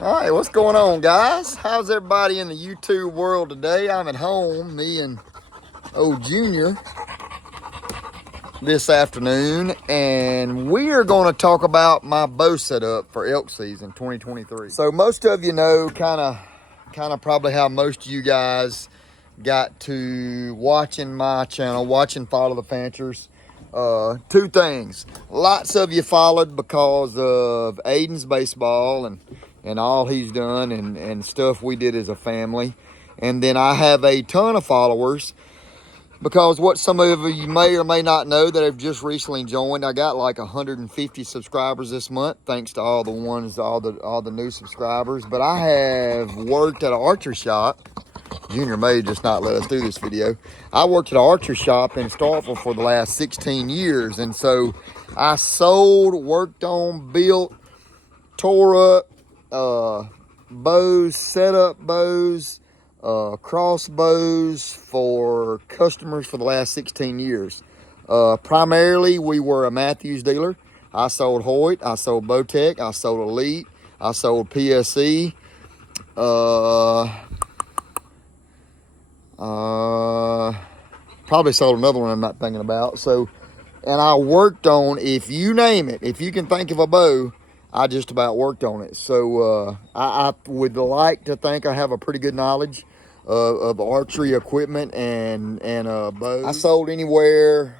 All right, what's going on, guys? How's everybody in the YouTube world today? I'm at home, me and old Junior, this afternoon, and we are going to talk about my bow setup for elk season 2023. So most of you know kind of probably how most of you guys got to watching my channel, watching Follow the Fanchers. Two things. Lots of you followed because of Aiden's baseball and all he's done and stuff we did as a family. And then I have a ton of followers because what some of you may or may not know that have just recently joined, I got like 150 subscribers this month, thanks to all the new subscribers. But I have worked at an archery shop. Junior may just not let us do this video. I worked at an archery shop in Starkville for the last 16 years. And so I sold, worked on, built, tore up bows, set up bows, crossbows for customers for the last 16 years. Primarily, we were a Mathews dealer. I sold Hoyt, I sold Bowtech, I sold Elite, I sold PSE. Probably sold another one I'm not thinking about. So, and I worked on, if you name it, if you can think of a bow, I just about worked on it. So I would like to think I have a pretty good knowledge of archery equipment and bows. I sold anywhere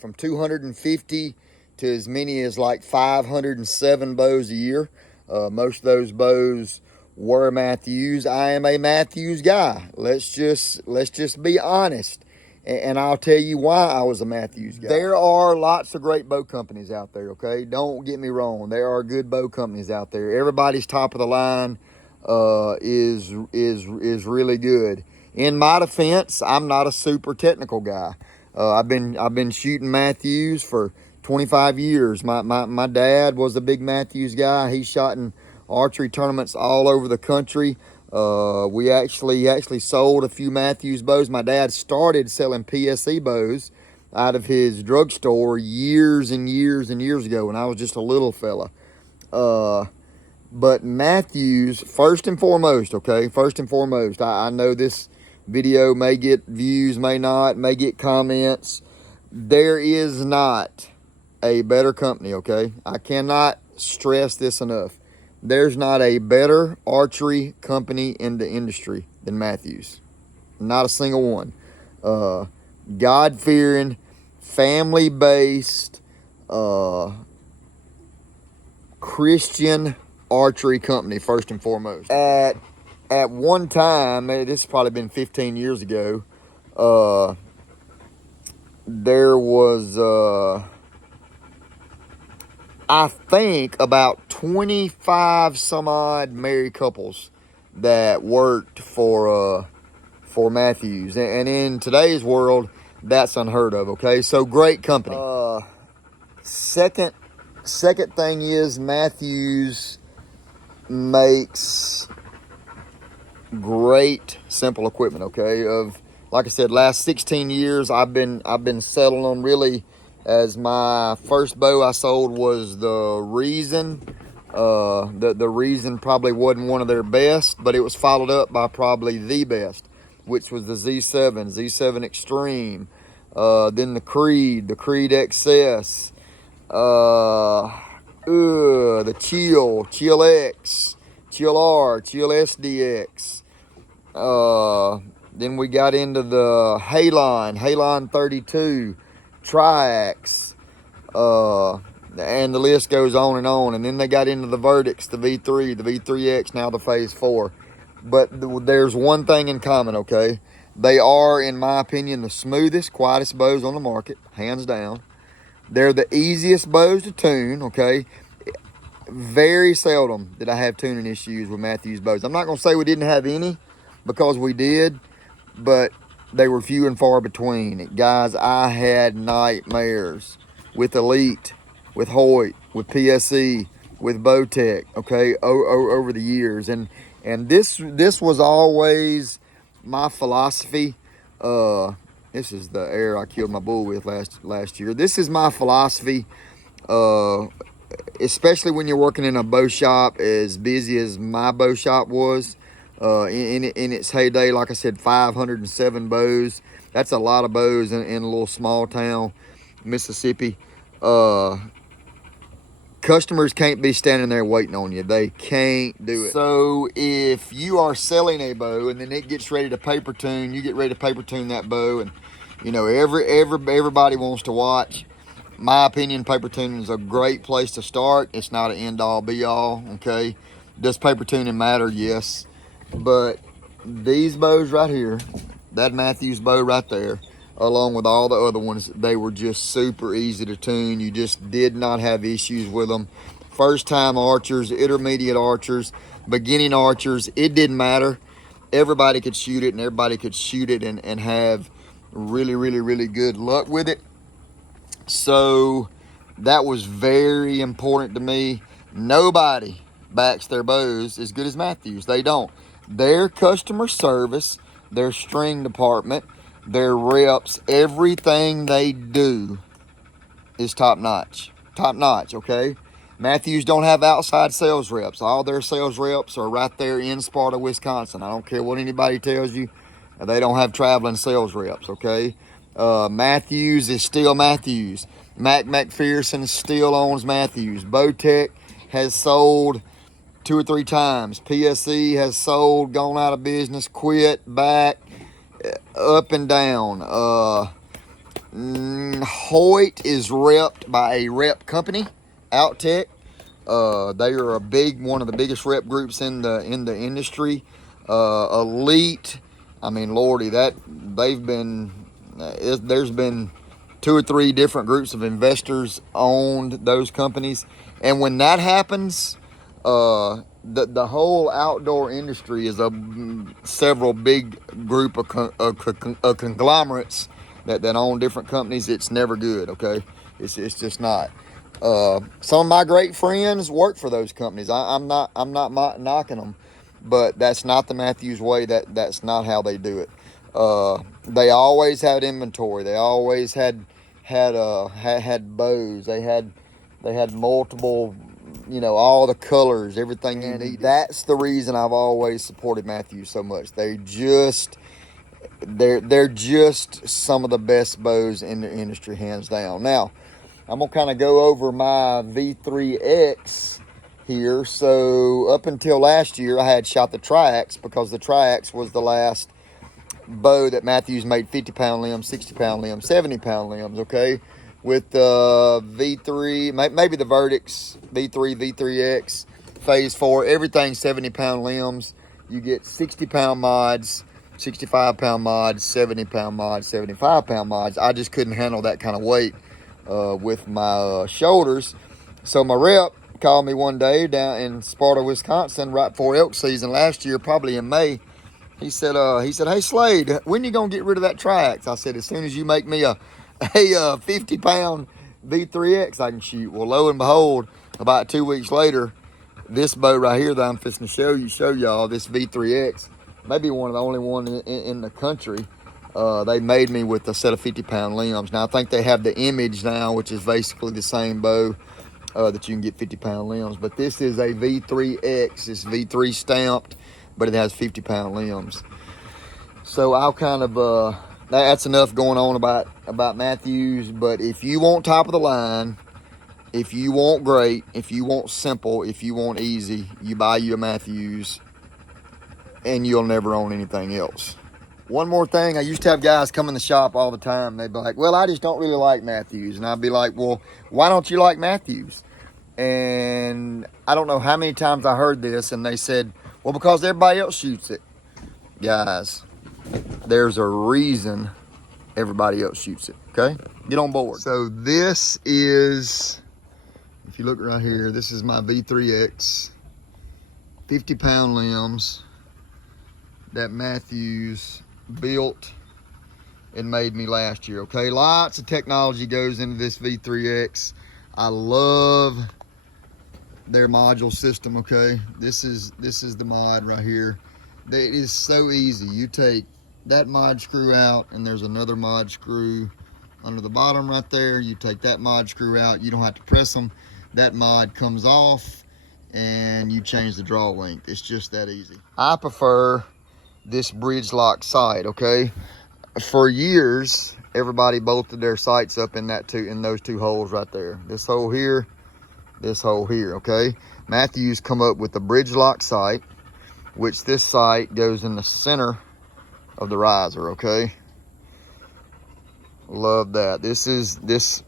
from 250 to as many as like 507 bows a year. Most of those bows were Mathews. I am a Mathews guy. Let's just be honest. And I'll tell you why I was a Mathews guy. There are lots of great bow companies out there, okay? Don't get me wrong. There are good bow companies out there. Everybody's top of the line is really good. In my defense, I'm not a super technical guy. I've been shooting Mathews for 25 years. My dad was a big Mathews guy. He shot in archery tournaments all over the country. We actually sold a few Mathews bows. My dad started selling PSE bows out of his drugstore years and years and years ago when I was just a little fella. But Mathews, first and foremost, okay? First and foremost, I know this video may get views, may not, may get comments. There is not a better company, okay? I cannot stress this enough. There's not a better archery company in the industry than Mathews. Not a single one. God-fearing, family-based, Christian archery company, first and foremost. At one time, this has probably been 15 years ago, there was... I think about 25 some odd married couples that worked for Mathews. And in today's world, that's unheard of, okay? So great company. Second thing is Mathews makes great simple equipment, okay? Like I said, last 16 years I've been settling on really. As my first bow I sold was the Reason. The Reason probably wasn't one of their best, but it was followed up by probably the best, which was the Z7 Extreme. Then the Creed XS. The Chill X, Chill R, Chill SDX. Then we got into the Halon 32. Triax, and the list goes on. And then they got into the Verdicts, the V3, the V3X, now the Phase 4. But there's one thing in common, okay? They are, in my opinion, the smoothest, quietest bows on the market, hands down. They're the easiest bows to tune, okay? Very seldom did I have tuning issues with Mathews bows. I'm not going to say we didn't have any, because we did, but they were few and far between. Guys, I had nightmares with Elite, with Hoyt, with PSE, with Bowtech, okay, over the years. And this was always my philosophy. This is the air I killed my bull with last year. This is my philosophy especially when you're working in a bow shop as busy as my bow shop was in its heyday. Like I said, 507 bows. That's a lot of bows in a little small town, Mississippi. Customers can't be standing there waiting on you. They can't do it. So if you are selling a bow and then it gets ready to paper tune, you get ready to paper tune that bow, and you know everybody wants to watch. My opinion, paper tuning is a great place to start. It's not an end all be all. Okay, does paper tuning matter? Yes, but these bows right here, that Mathews bow right there, along with all the other ones, they were just super easy to tune. You just did not have issues with them. First time archers, intermediate archers, beginning archers, it didn't matter. Everybody could shoot it, and everybody could shoot it and have really, really, really good luck with it. So that was very important to me. Nobody backs their bows as good as Mathews. They don't. Their customer service, their string department, their reps, everything they do is top notch. Top notch, okay? Mathews don't have outside sales reps. All their sales reps are right there in Sparta, Wisconsin. I don't care what anybody tells you. They don't have traveling sales reps, okay? Mathews is still Mathews. Mac McPherson still owns Mathews. Bowtech has sold 2 or 3 times. PSE has sold, gone out of business, quit, back, up and down. Hoyt is repped by a rep company, Outtech. They are one of the biggest rep groups in the industry. Elite, I mean, Lordy, there's been 2 or 3 different groups of investors owned those companies, and when that happens, the whole outdoor industry is several big group of conglomerates that own different companies. It's never good, okay? It's just not. Some of my great friends work for those companies. I'm not knocking them, but that's not the Mathews way. That's not how they do it. They always had inventory. They always had bows. They had multiple, all the colors, everything you need. That's the reason I've always supported Mathews so much. They're just some of the best bows in the industry, hands down. Now, I'm gonna kind of go over my V3X here. So up until last year, I had shot the Tri-Ax because the Tri-Ax was the last bow that Mathews made 50-pound limbs, 60-pound limbs, 70-pound limbs, okay? With V3, maybe the Verdicts, V3, V3X, Phase 4, everything 70-pound limbs. You get 60-pound mods, 65-pound mods, 70-pound mods, 75-pound mods. I just couldn't handle that kind of weight with my shoulders. So my rep called me one day down in Sparta, Wisconsin, right before elk season last year, probably in May. He said, "Hey Slade, when you gonna get rid of that Tri-Ax?" I said, "As soon as you make me a 50-pound V3X I can shoot." Well, lo and behold, about 2 weeks later, this bow right here that I'm fixing to show y'all, this V3X, maybe one of the only one in the country. They made me with a set of 50-pound limbs. Now I think they have the Image now, which is basically the same bow that you can get 50-pound limbs. But this is a V3X. It's V3 stamped, but it has 50-pound limbs. So I'll kind of that's enough going on about Mathews. But if you want top of the line, if you want great, if you want simple, if you want easy, you buy you a Mathews, and you'll never own anything else. One more thing, I used to have guys come in the shop all the time. They'd be like, "Well, I just don't really like Mathews." And I'd be like, "Well, why don't you like Mathews?" And I don't know how many times I heard this, and they said, "Well, because everybody else shoots it." Guys, there's a reason everybody else shoots it, okay? Get on board. So this is, if you look right here, this is my V3X, 50-pound limbs that Mathews built and made me last year, okay? Lots of technology goes into this V3X. I love their module system, okay? This is the mod right here. It is so easy. You take that mod screw out, and there's another mod screw under the bottom right there. You take that mod screw out. You don't have to press them. that mod comes off and you change the draw length. It's just that easy. I prefer this bridge lock sight, okay? For years, everybody bolted their sights up in those two holes right there. This hole here, this hole here, okay? Mathews come up with the bridge lock sight, which this sight goes in the center of the riser, okay? Love that. This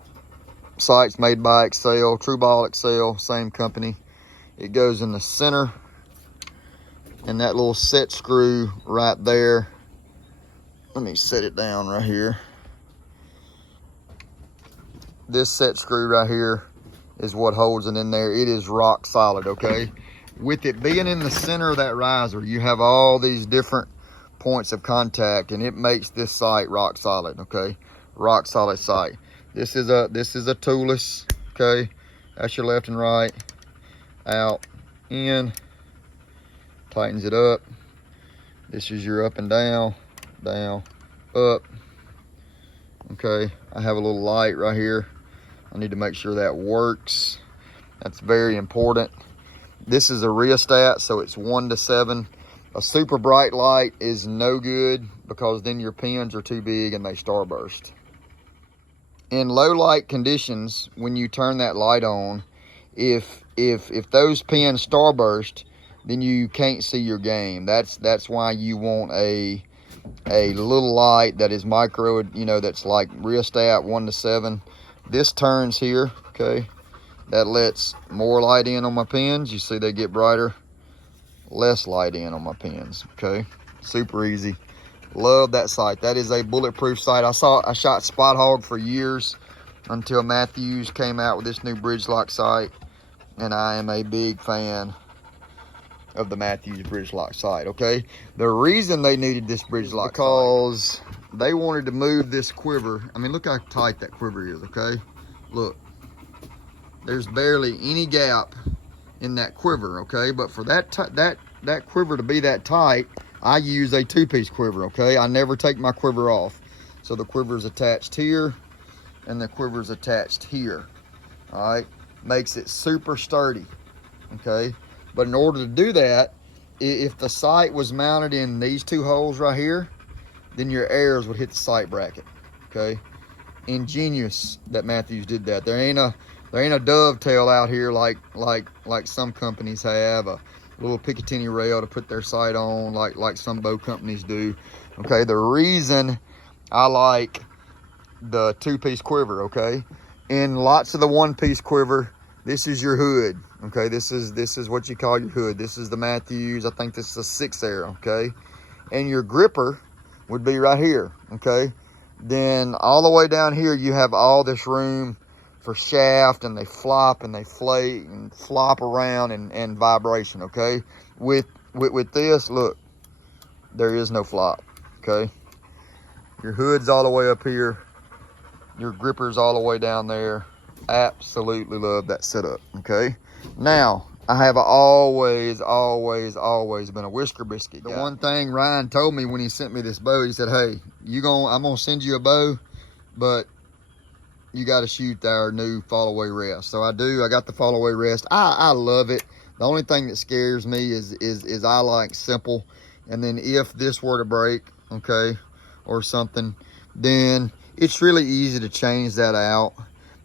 sight's made by Excel, True Ball Excel, same company. It goes in the center, and that little set screw right there. Let me set it down right here. This set screw right here is what holds it in there. It is rock solid, okay? With it being in the center of that riser, you have all these different points of contact, and it makes this sight rock solid, okay? Rock solid sight. This is a toolless, okay? That's your left and right, out, in, tightens it up. This is your up and down, down, up. Okay, I have a little light right here. I need to make sure that works. That's very important. This is a rheostat, so it's 1 to 7. A super bright light is no good because then your pins are too big and they starburst. In low light conditions, when you turn that light on, if those pins starburst, then you can't see your game. That's why you want a little light that is micro, you know, that's like rheostat 1 to 7. This turns here, okay? That lets more light in on my pins. You see they get brighter. Less light in on my pins, okay? Super easy. Love that sight. That is a bulletproof sight. I shot Spot Hog for years until Mathews came out with this new bridge lock sight, and I am a big fan of the Mathews bridge lock sight, okay? The reason they needed this bridge lock because they wanted to move this quiver. I mean, look how tight that quiver is, okay? Look, there's barely any gap in that quiver, okay? But for that quiver to be that tight, I use a 2-piece quiver, okay? I never take my quiver off. So the quiver is attached here, and the quiver is attached here, all right? Makes it super sturdy, okay? But in order to do that, if the sight was mounted in these 2 holes right here, then your arrows would hit the sight bracket, okay? Ingenious that Mathews did that. There ain't a dovetail out here like some companies have, a little Picatinny rail to put their sight on like some bow companies do. Okay, the reason I like the 2-piece quiver, okay? In lots of the 1-piece quiver, this is your hood, okay? This is what you call your hood. This is the Mathews. I think this is a 6 arrow, okay? And your gripper would be right here, okay? Then all the way down here, you have all this room for shaft, and they flop and they flake and flop around and vibration, okay? With this, look, there is no flop, okay? Your hood's all the way up here. Your gripper's all the way down there. Absolutely love that setup, okay? Now, I have always been a whisker biscuit guy. The one thing Ryan told me when he sent me this bow, he said, hey, I'm gonna send you a bow, but you got to shoot our new fall away rest. So I do. I got the fall away rest. I love it. The only thing that scares me is I like simple. And then if this were to break, okay, or something, then it's really easy to change that out.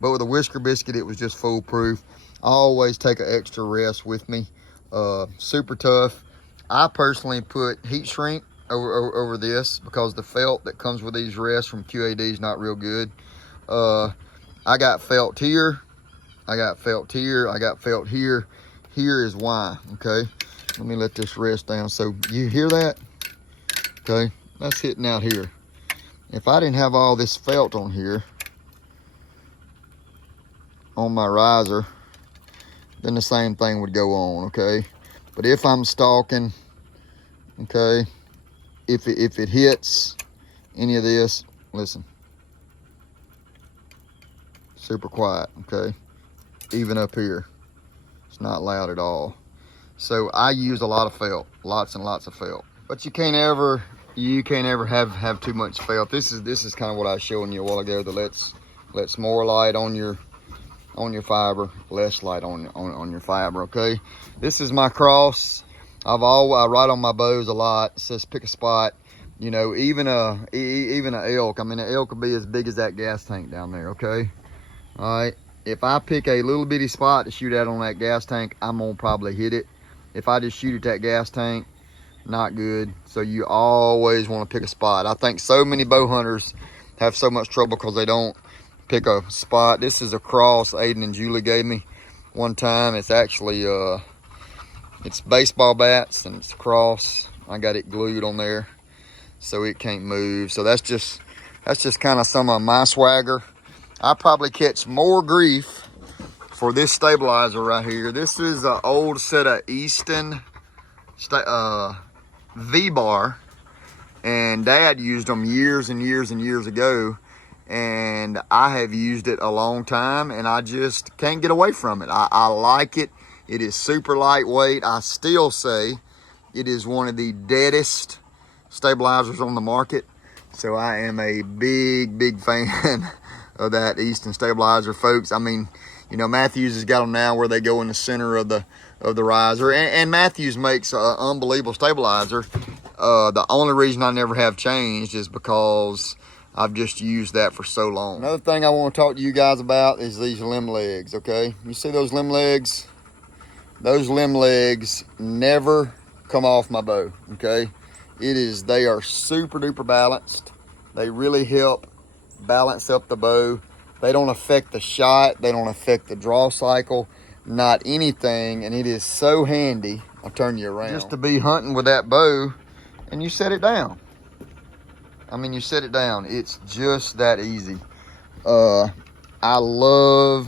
But with a whisker biscuit, it was just foolproof. I always take an extra rest with me. Super tough. I personally put heat shrink over this because the felt that comes with these rests from QAD is not real good. I got felt here, I got felt here, I got felt here. Here is why, okay? Let me let this rest down. So you hear that? Okay, that's hitting out here. If I didn't have all this felt on here, on my riser, then the same thing would go on, okay? But if I'm stalking, okay, if it hits any of this, listen. Super quiet, okay? Even up here, it's not loud at all. So I use a lot of felt, lots and lots of felt. But you can't ever have too much felt. This is kind of what I was showing you a while ago. That lets more light on your on your fiber, less light on your fiber, okay? This is my cross. I write on my bows a lot. It says pick a spot. You know, even a elk, I mean, an elk could be as big as that gas tank down there, okay? All right, if I pick a little bitty spot to shoot at on that gas tank, I'm gonna probably hit it. If I just shoot at that gas tank, not good. So you always wanna pick a spot. I think so many bow hunters have so much trouble because they don't pick a spot. This is a cross Aiden and Julie gave me one time. It's actually, it's baseball bats and it's a cross. I got it glued on there so it can't move. So that's just kind of some of my swagger. I probably catch more grief for this stabilizer right here. This is an old set of Easton V-bar, and Dad used them years and years and years ago, and I have used it a long time, and I just can't get away from it. I like it. It is super lightweight. I still say it is one of the deadest stabilizers on the market. So I am a big fan of that Easton stabilizer, folks. I mean, you know, Mathews has got them now where they go in the center of the riser, and Mathews makes an unbelievable stabilizer. The only reason I never have changed is because I've just used that for so long. Another thing I want to talk to you guys about is these limb legs, okay? You see those limb legs? Those limb legs never come off my bow, okay? They are super duper balanced. They really help balance up the bow. They don't affect the shot. They don't affect the draw cycle, not anything. And it is so handy. I'll turn you around. Just to be hunting with that bow and you set it down. I mean, you set it down. It's just that easy. I love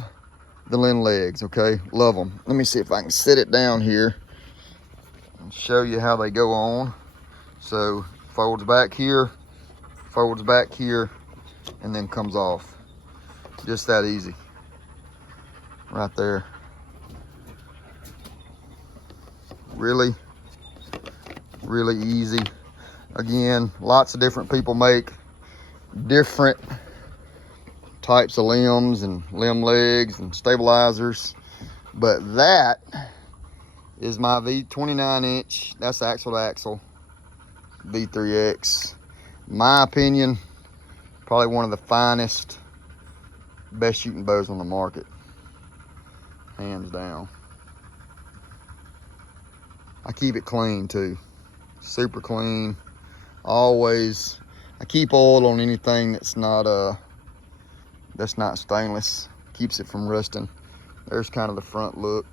the limb legs, okay? Love them. Let me see if I can set it down here and show you how they go on. So folds back here, and then comes off. Just that easy. Right there. Really easy. Again, lots of different people make different types of limbs and limb legs and stabilizers, but that is my V29 inch. That's axle to axle V3X. My opinion, probably one of the finest, best shooting bows on the market, hands down. I keep it clean too, super clean. Always, I keep oil on anything that's not stainless. Keeps it from rusting. There's kind of the front look.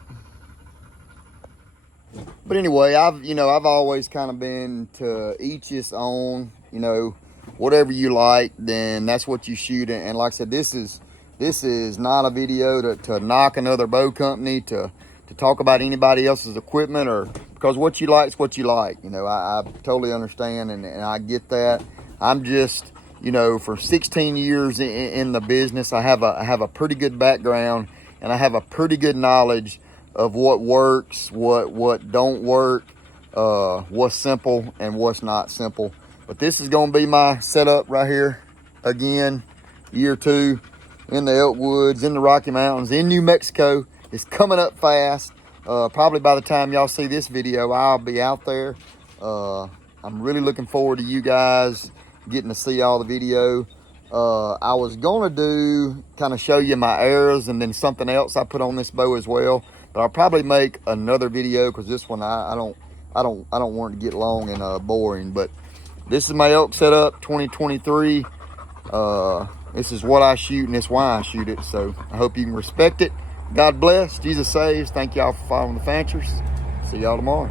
But anyway, I've always kind of been to each his own. You know, whatever you like, then that's what you shoot. And like I said, this is not a video to knock another bow company, to talk about anybody else's equipment, or because what you like is what you like. You know, I totally understand, and I get that. I'm just, you know, for 16 years in the business, I have a pretty good background, and I have a pretty good knowledge of what works, what don't work, what's simple and what's not simple. But this is going to be my setup right here. Again, year 2 in the Elk Woods, in the Rocky Mountains, in New Mexico. It's coming up fast. Probably by the time y'all see this video, I'll be out there. I'm really looking forward to you guys getting to see all the video. I was gonna kind of show you my arrows and then something else I put on this bow as well. But I'll probably make another video because this one I don't want it to get long and boring. But this is my elk setup 2023. This is what I shoot, and it's why I shoot it. So I hope you can respect it. God bless. Jesus saves. Thank y'all for following the Fanchers. See y'all tomorrow.